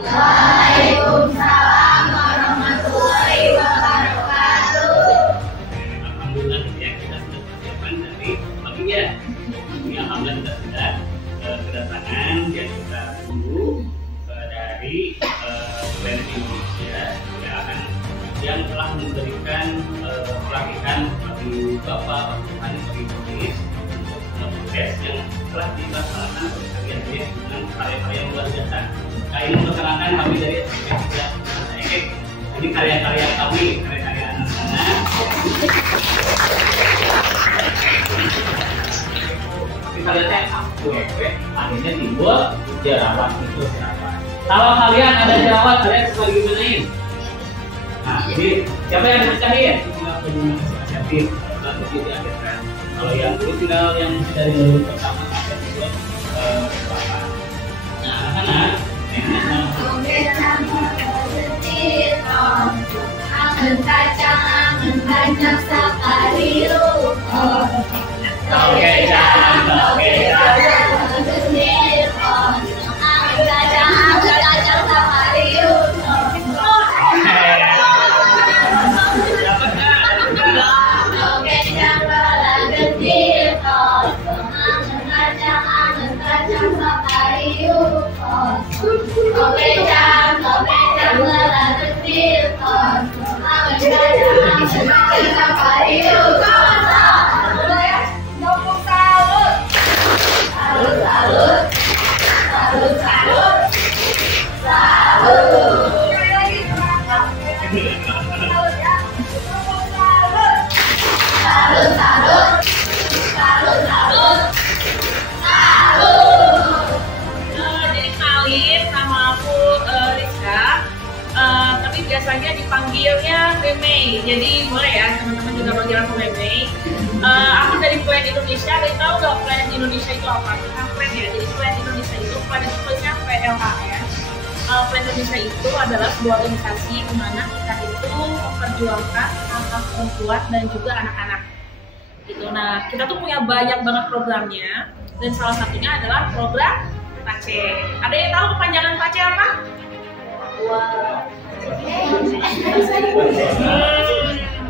Waalaikumsalam warahmatullahi wabarakatuh. Alhamdulillah ya, kita sudah persiapan dari pagi ya. Alhamdulillah kita sudah kedatangan yang kita tunggu dari Planet Indonesia yang telah memberikan pelatihan bagi Bapak Tuhan bagi tulis untuk proses yang telah dilaksanakan oleh kalian dengan karya-karya yang luar biasa. Nah, ini memperkenalkan kami dari SMP 3. Ini karya-karya kami, karya-karya anak-anak. Kita lihat akhirnya timbul jerawat itu jerawat. Kalau kalian ada jerawat, kalian suka gimanain? Nah, jadi siapa yang dipecahin? Tinggal penyakit, nanti diakhirkan. Kalau yang ini tinggal yang dari dulu pertama sampai ke bapak. Nah, anak-anak, angen kacang sekali lupa. kau kecap, tapi biasanya dipanggilnya Meme. Jadi boleh ya teman-teman juga panggil aku Meme. Aku dari Planet Indonesia. Ada yang tahu nggak Planet Indonesia itu apa? Bukan Planet ya. Jadi Planet Indonesia itu Planet tulisnya PLAN. Planet Indonesia itu adalah sebuah organisasi di mana kita itu memperjuangkan hak perempuan dan juga anak-anak. Gitu. Nah, kita tuh punya banyak banget programnya dan salah satunya adalah program PACE. Ada yang tahu kepanjangan PACE apa?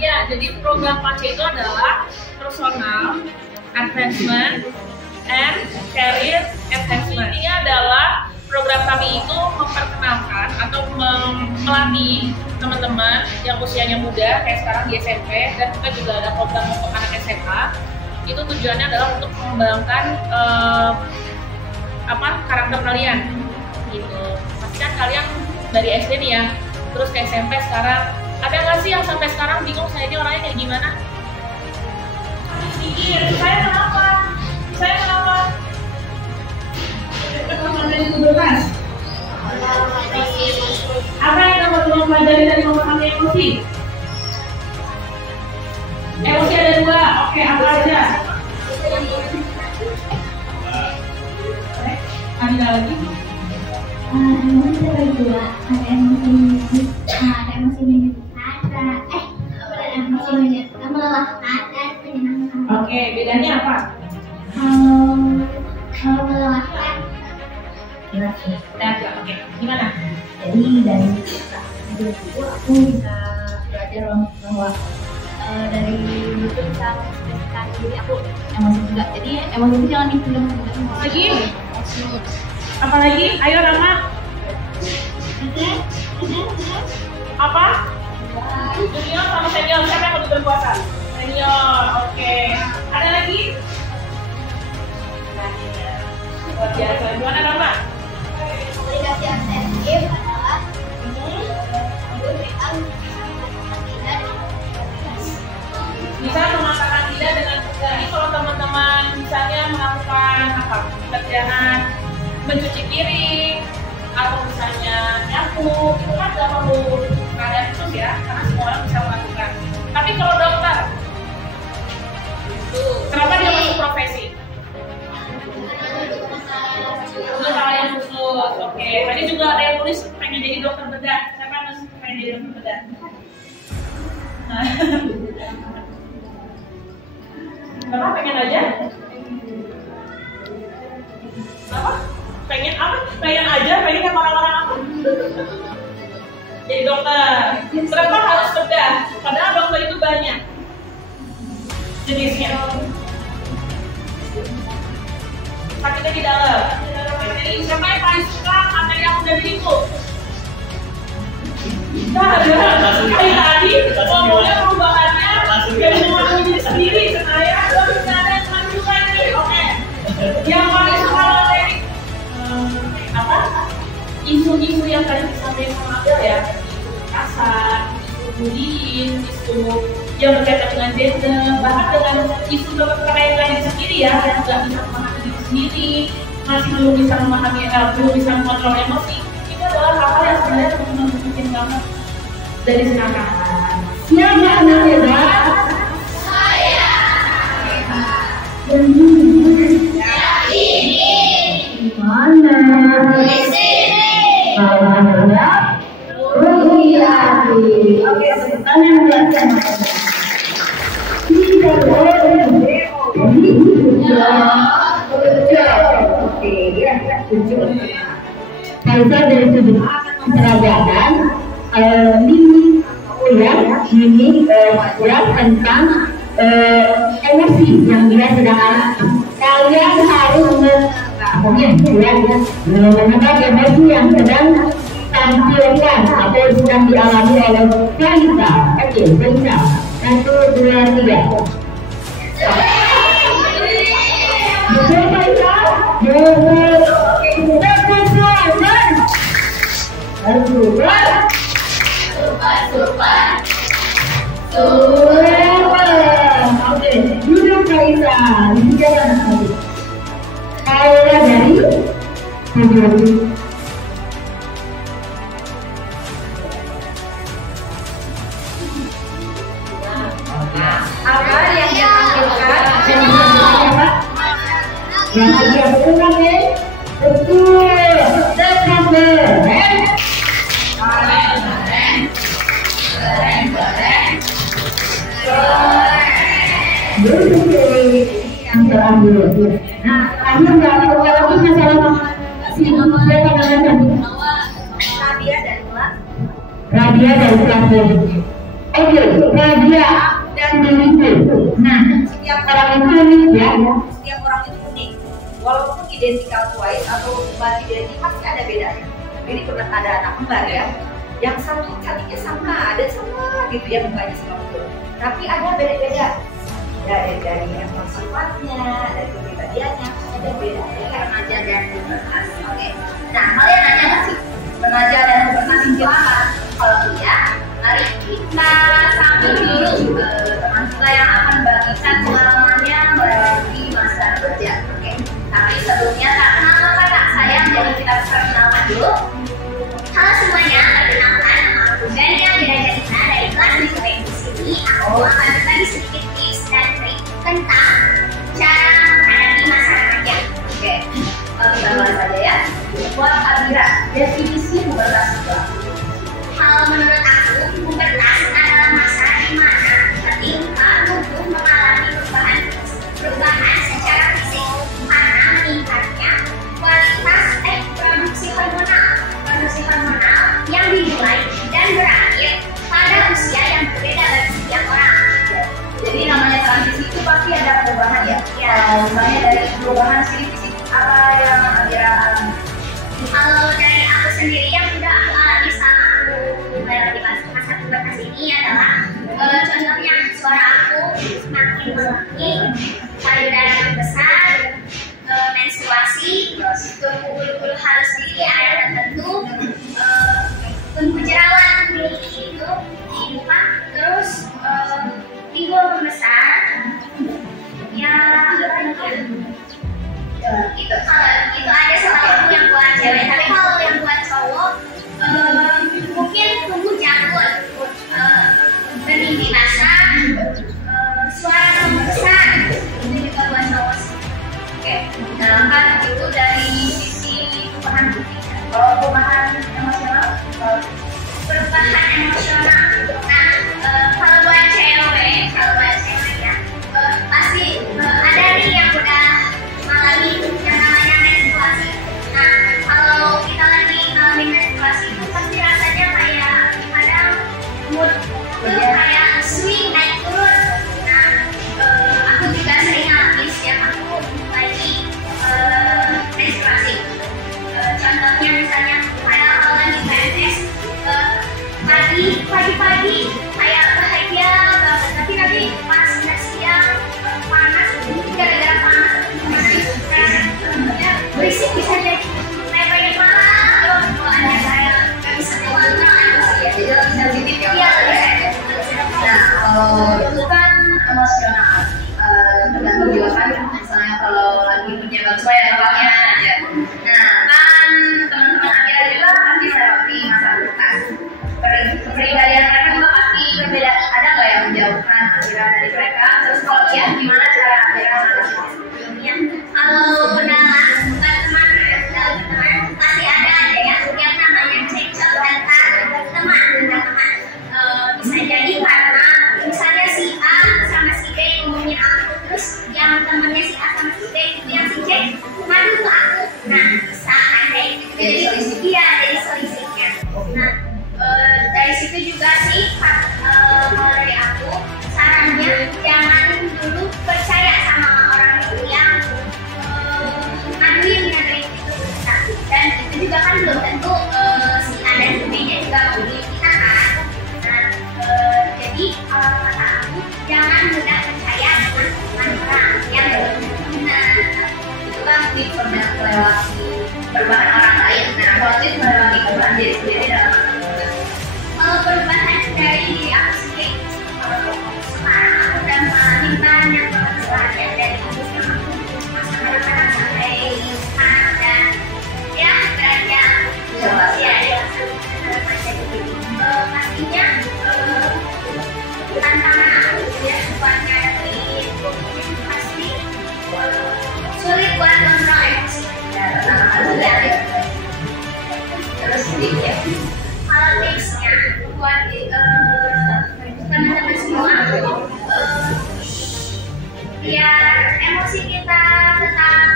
Ya, jadi program PACE itu adalah Personal Advancement and Career Enhancement. Ini adalah program kami itu memperkenalkan atau melatih teman-teman yang usianya muda kayak sekarang di SMP, dan kita juga ada program untuk anak SMA. Itu tujuannya adalah untuk mengembangkan karakter kalian gitu. Pastikan kalian dari SD nih ya, terus ke SMP sekarang, ada nggak sih yang sampai sekarang bingung saya ini orangnya kayak gimana? Pikir, saya kenapa? Apa yang dapat kamu pelajari dari memahami emosi? Emosi ada dua, oke, apa aja? Ada lagi? Emosi ada dua, ada emosi melelahkan dan menyenangkan. Oke, bedanya apa? Kalau melelahkan, Oke, gimana? jadi dari itu aku bisa belajar bahwa dari itu bisa mengekspresikan diri aku emosi juga. Jadi emosi itu jangan dipendam. Lagi? Apalagi? Ayo Rama. Apa? Junior sama senior, siapa yang lebih berkuasa? Senior, oke. Ada lagi? Luar biasa. Gimana Rama? Komunikasi asertif adalah memberikan Bisa mengatakan tidak dengan tegas. Jadi kalau teman-teman misalnya melakukan pekerjaan mencuci piring atau misalnya nyapu, itu kan gak perlu keadaan khusus ya, karena semua orang bisa melakukan. Tapi kalau dokter, kenapa dia masuk profesi? Masalah yang khusus. Oke, tadi juga ada yang tulis pengen jadi dokter bedah. Siapa yang pengen jadi dokter bedah? Bapak pengen aja? Apa? Pengen apa? Pengen aja? Pengen kayak orang-orang apa? jadi dokter. Kenapa harus bedah? Padahal dokter itu banyak jenisnya. Sakitnya di dalam. Jadi siapa yang paling suka materi yang udah dihitung? Nah, ada tadi ngomongnya perubahannya dari memahami diri sendiri ke saya, tapi tidak ada yang paling suka ini. Oke. Yang paling suka materi apa? Isu-isu yang tadi disampaikan sama Abel ya, isu kekerasan, isu bullying, isu yang berkaitan dengan gender, bahkan dengan isu terkait lain sendiri ya, yang nggak bisa memahami diri sendiri, masih belum bisa memahami, belum bisa mengontrol emosi. Itu adalah hal-hal yang sebenarnya teman-teman mungkin banget dari sekarang. Siapa anak hebat? Saya. Mana? Di sini. Ada Ruhiati. Oke, pertanyaan yang biasa. Tidak boleh oke, ya, kalau saya dari sudut peradaban, ini jelas tentang emosi yang dia sedang alami. Kalian harus mengenal emosi yang sedang tampilkan atau sedang dialami oleh kita. Oke, kita 1, 2, 3. Betul Kaisa? Betul. Oke, kita oke, duduk Kaisa. Ini jalan tadi. Kaila dari tujuh. Apa yang ditampilkan? Yang dia berulang ya? Betul. Tekan bereng. Yang terakhir. Nah, akhir nggak ada lagi masalah si saya katakan Rabia dan kelas. Rabia dari kelas ini. Oke, Rabia dan diriku. Nah, Setiap orang itu unik ya. setiap orang itu unik. Walaupun identical twice atau kembar identik pasti ada bedanya. Ini pernah ada anak kembar ya. Yang satu cantiknya sama, ada sama gitu ya mukanya sama betul. Tapi ada beda-beda. Dari emang sifatnya, dari kepribadiannya, ada beda. Jadi remaja dan pubertas. Oke. Nah, kalian nanya nggak sih? Remaja dan pubertas itu apa? Kalau iya, mari kita sambil dulu teman kita yang akan membagikan pengalamannya bagi masa kerja. Oke. Tapi sebelumnya tak kenal maka tak sayang, jadi kita perkenalkan dulu. Halo semuanya, perkenalkan nama aku Dania Wirajadina dari kelas Misway. Di sini aku akan berbagi sedikit tips dan trik tentang cara menghadapi masa kerja. Oke, kita mulai saja ya. Buat Abira, definisi pubertas itu apa? Kalau menurut aku, pubertas adalah masa di mana ketika tubuh mengalami perubahan secara fisik karena meningkatnya kualitas produksi hormonal yang dimulai dan berakhir pada usia yang berbeda bagi setiap orang. Jadi namanya transisi itu pasti ada perubahan ya. Misalnya dari perubahan fisik apa yang Abira alami? Kalau dari aku sendiri yang udah aku alami selama aku melewati masa pubertas ini adalah contohnya suara aku semakin melengking, payudara besar, menstruasi, bulu-bulu halus di area tertentu, tumbuh jerawat itu di muka, terus pinggul membesar, ya itu kalau itu ada setahu yang buat cewek. Tapi kalau yang buat cowok mungkin tumbuh janggut, bermimpi basah, suara membesar, itu juga buat cowok. Oke, nah kan itu dari sisi perubahan fisik. Kalau perubahan emosional, nah kalau buat cewek ya, pasti ada nih yang udah mengalami yang namanya menstruasi. Nah kalau kita lagi mengalami menstruasi itu pasti rasanya kayak supaya gampangnya aja. Nah, kan teman-teman Akira juga pasti melewati masa berkas. Kepribadian mereka juga pasti berbeda. Ada nggak yang menjauhkan Akira dari mereka? Terus kalau iya, gimana cara Akira mengatasinya? Kalau dalam teman pasti ada ya yang namanya cekcok antar teman. Bisa jadi karena misalnya si A sama si B ngomongin aku, terus yang temannya si A sama si B itu yang si C ngadu ke aku. Nah, bisa ada jadi selisihnya. Nah, dari situ juga sih kalau dari aku sarannya jangan dulu percaya sama orang itu yang ngaduin itu bisa. Dan itu juga kan belum tentu si A dan si B nya juga ngomongin kita kan. Jadi kalau kata aku jangan mudah percaya dengan orang yang benar. Itu kan tips melewati perubahan orang lain. Nah, kalau tips melewati perubahan diri sendiri dalam Perubahan dari diri aku sendiri. Sekarang aku udah mengalami banyak banget dari masa anak-anak sampai sekarang dan ya beranjak pastinya tantangan aku ya buat ngadepin pasti sulit buat kontrol emosi. Terus tipsnya? Kalau tipsnya buat teman-teman semua, biar emosi kita tetap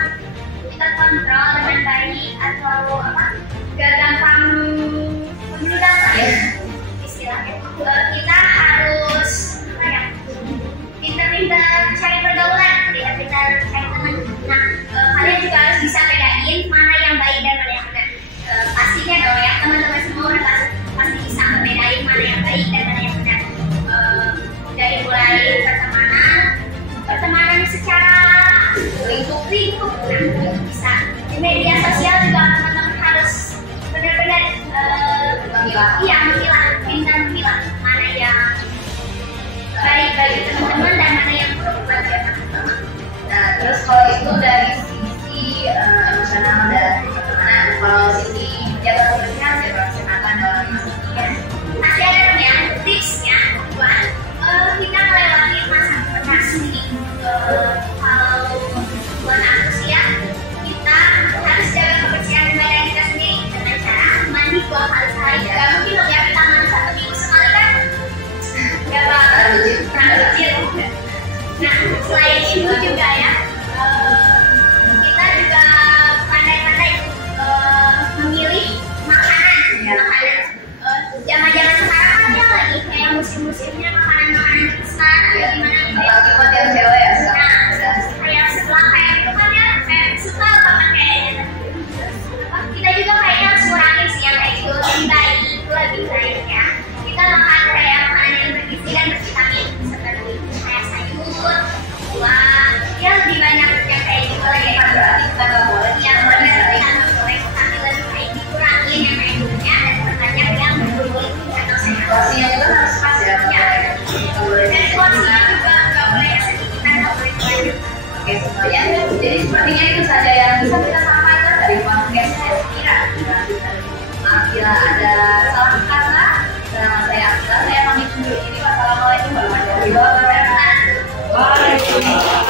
kita kontrol dengan baik atau gak gampang meledak ya istilahnya. Kita harus pintar-pintar cari pergaulan, pintar-pintar cari teman. Nah, kalian juga harus bisa bedain mana yang baik dan mana yang benar. Pastinya dong ya teman-teman semua udah pasti bisa membedain mana yang baik dan mana yang benar. Dari mulai pertemanan secara lingkup, nah itu bisa. Di media sosial juga teman-teman harus benar-benar memilah, pintar memilah mana yang baik bagi teman-teman dan mana yang buruk bagi teman-teman. Nah, terus kalau itu dari sisi emosional dan pertemanan, kalau sisi jaga kebersihan dalam masih ada ya tipsnya buat kita melewati masa berkas ini. Kalau buat aku sih ya, kita harus jaga kebersihan badan kita sendiri dengan cara mandi 2 kali sehari. Gak mungkin loh ya kita mandi 1 minggu sekali kan? Gak bakal rajin. Nah, selain itu juga ya, kita juga pandai-pandai memilih makanan. Jangan sekarang aja lagi kayak musim-musimnya makanan-makanan instan gimana gitu. apalagi buat yang cewek ya. Nah, kayak setelah kayak itu kan ya kayak suka banget kayaknya. Kita juga kayaknya harus kurangin sih yang kayak gitu. Lebih baik itu lebih baik ya. Kita makan kayak makanan yang bergizi dan bervitamin seperti kayak sayur, buah, ya lebih banyak yang kayak gitu lagi. Berarti kita nggak boleh Yang boleh tapi lebih baik dikurangin yang kayak gitunya dan banyak yang berbulu atau sehat. porsinya juga harus pas ya. Dan porsinya juga nggak boleh sedikit, nggak boleh banyak. Oke semuanya, jadi sepertinya itu saja yang bisa kita sampaikan dari podcast Akira. Apabila ada salah kata, saya pamit undur diri. Wassalamualaikum warahmatullahi wabarakatuh.